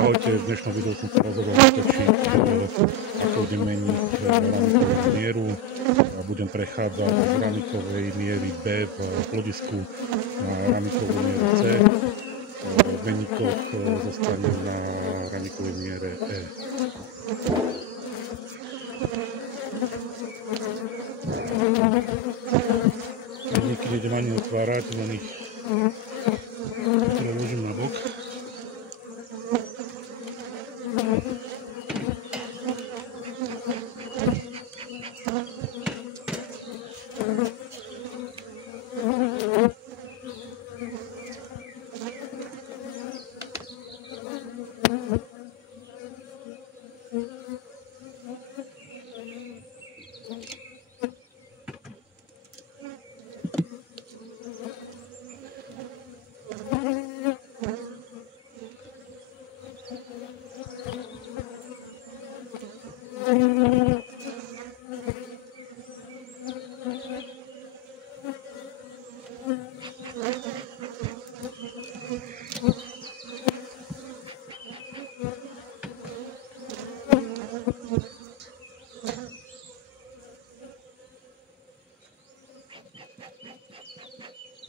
Ahojte, v dnešnom videu som sa rozhodol natočiť, ako budem meniť ramikovú mieru. Budem prechádzať z ramikovej miery B v plodisku na ramikovú mieru C. Veníkok zostane na ramikovej miere E. Veníky nejdem ani otvárať, len ich preložím na bok.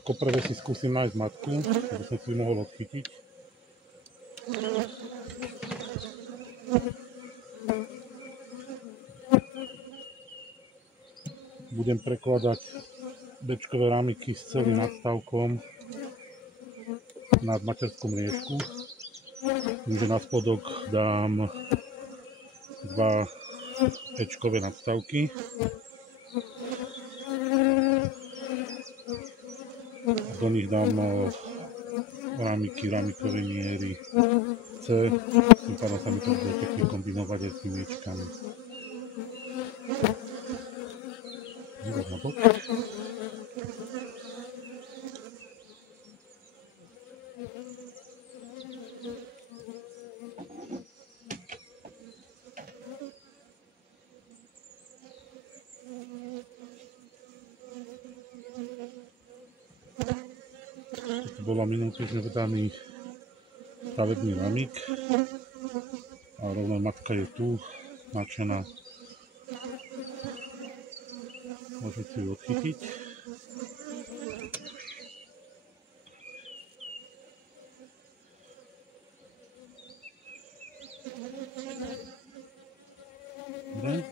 Ako prvé si skúsim nájsť matku, aby som si ju mohol odchytiť. Budem prekladať bečkové ramiky s celým nadstavkom nad materskom riešku. Že na spodok dám dva ečkové nadstavky. Do nich dám ramikovej miery C, tým pádom sa mi to bude pekne kombinovať aj s tými ečkami. Dívat na bok. Bola minulotýždňový vydaný stavebný ramik a rovno matka je tu, načená. Môžem si ju odchytiť. Dobre.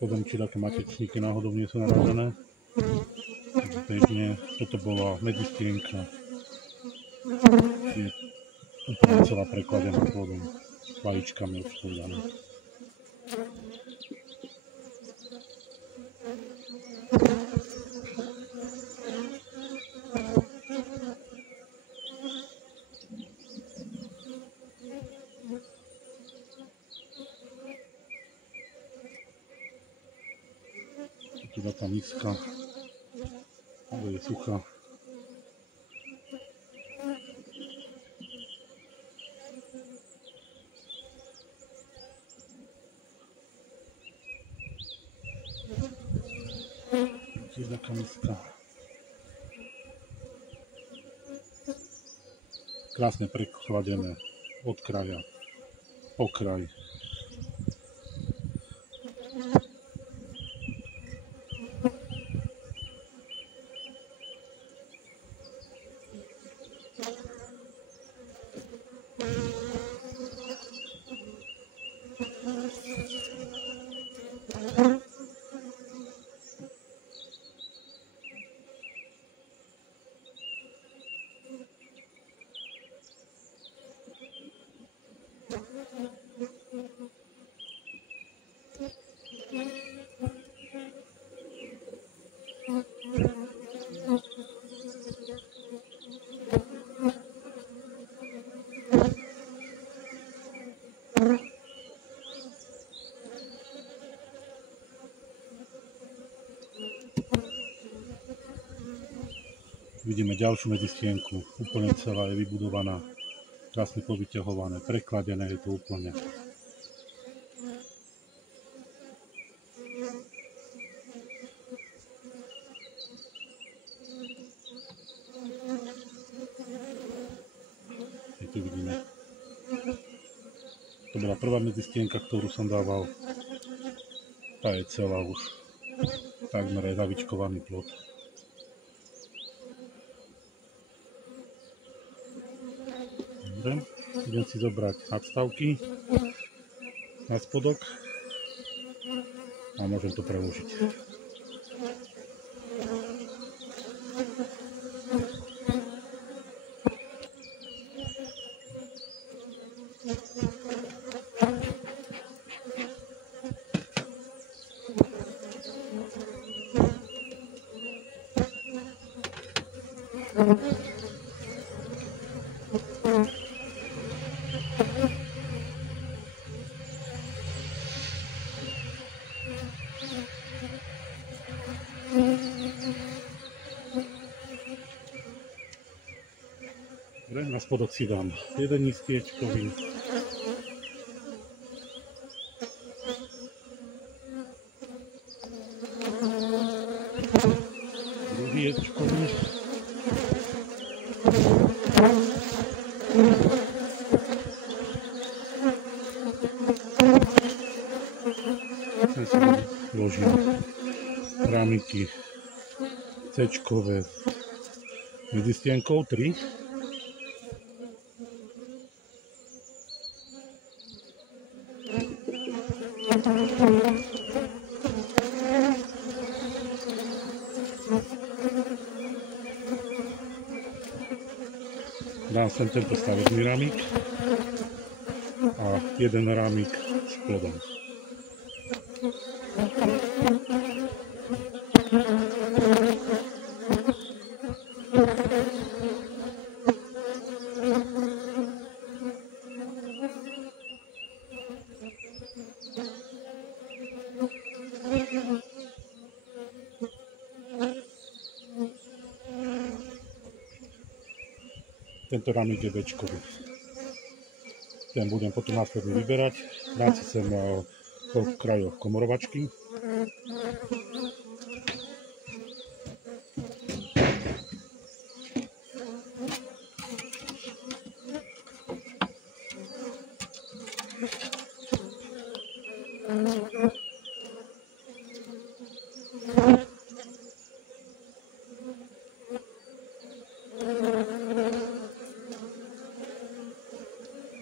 Pozriem, či také matečníky náhodou nie sú narazené. Bežne, toto bola medistienka. Je úplne celá prekladená pôdom. Vajíčkami odspúdané. Teda tá miska je suchá. Je taká miska. Krásne prechladené od kraja po kraj. Vidíme ďalšiu medzistienku, úplne celá je vybudovaná, krásne povyťahované, prekladené je to úplne. To bola prvá medzistienka, ktorú som dával. Tá je celá už. Takmer je zavičkovaný plot. Dobre, idem si zobrať nadstavky na spodok a môžem to preložiť. Dobre, na spodok si dám jeden nistiečkový, druhý ječkový, sem si vložím rámiky C-čkové medzi stienkou 3. Dám sem tento stavebný rámik a jeden rámik s plodom. Tento rámik je B-čkový. Ten budem potom následne vyberať. Dám si sem po krajoch komorovačky.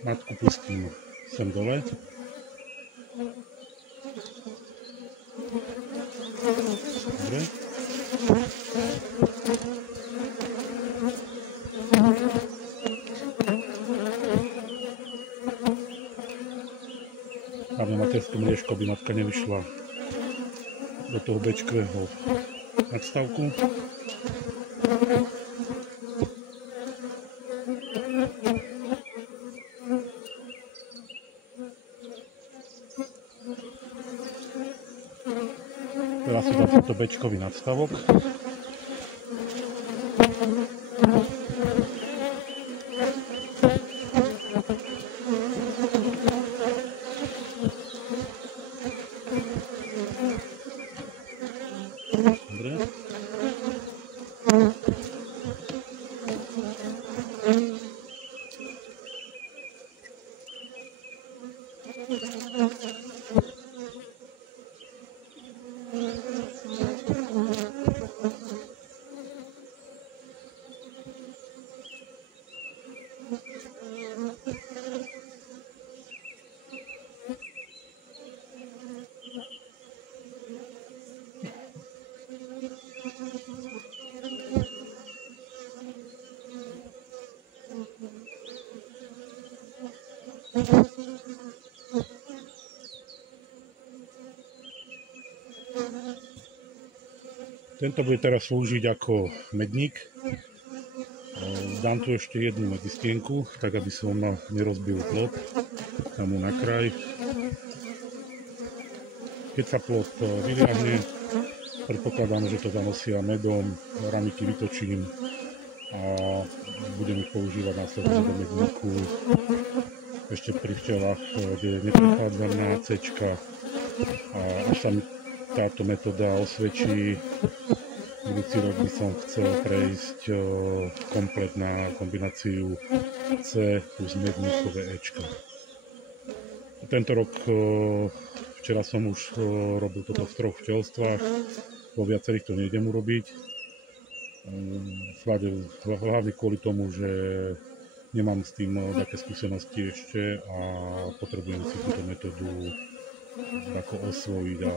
Matku pustím sem dole. Dobre. Hlavne materské mliečko, aby matka nevyšla do toho B-čkového nadstavku. Teraz si dám tento B-čkový nadstavok. Dobre. Tento bude teraz slúžiť ako medník. Dám tu ešte jednu medzistienku, tak aby som nerozbil plot. Dám mu na kraj. Keď sa plot vyliahne, predpokladám, že to zanosia medom, ramiky vytočím a budem ich používať následne do medníku. Ešte pri včelách, kde neprechádzam na C-čka, a až sa mi táto metóda osvedčí, budúci rok by som chcel prejsť komplet na kombináciu C plus medníkové Ečka. Tento rok, včera som už robil toto v 3 včelstvách, vo viacerých to nejdem urobiť. Hlavne kvôli tomu, že nemám s tým také skúsenosti ešte a potrebujem si túto metódu ako osvojiť a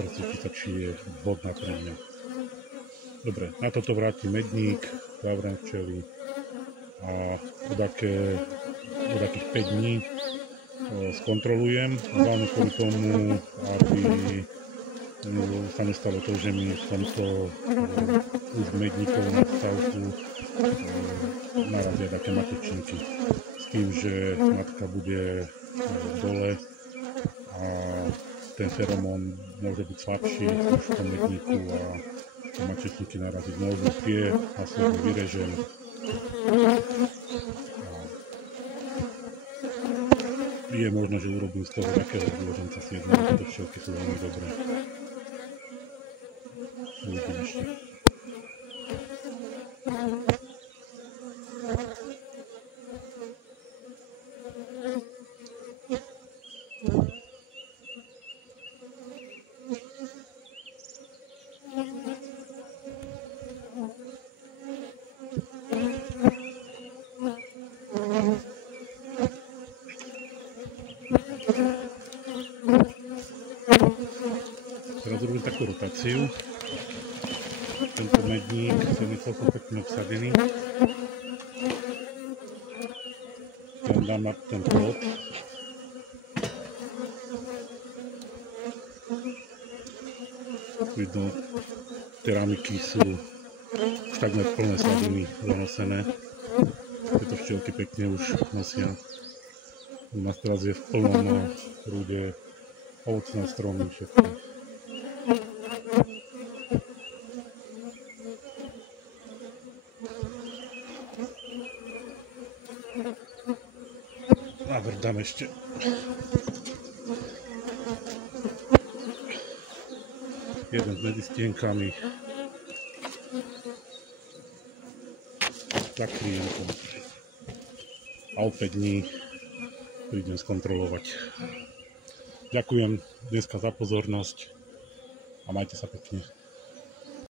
presvedčiť sa, či je vhodná pre mňa. Dobre, na toto vrátim medník, zavriem včely a od akých 5 dní skontrolujem, hlavne kvôli tomu, aby sa nestalo to, že mi v tomto už medníkovom nadstavku narazia také matečníky. S tým, že matka bude dole a ten feromón môže byť slabší už v tom medníku a matečníky naraziť môžu. Tie následne vyrežem. Je možno, že urobím z toho takého zloženca si jedno, tieto včelky sú veľmi dobré. Uvidím ešte. Teraz robím takú rotáciu. Tento medník som je celkom pekne obsadený. Dám na ten plot. Vidno, tie ramiky sú už takmer plné sladiny zanosené. Tieto včielky pekne už nosia. U nás teraz je v plnom rúde ovocné stromy, všetko. A dám ešte. Jeden s medistienkami. Zakryjem to. A o 5 dní prídem skontrolovať. Ďakujem dneska za pozornosť a majte sa pekne.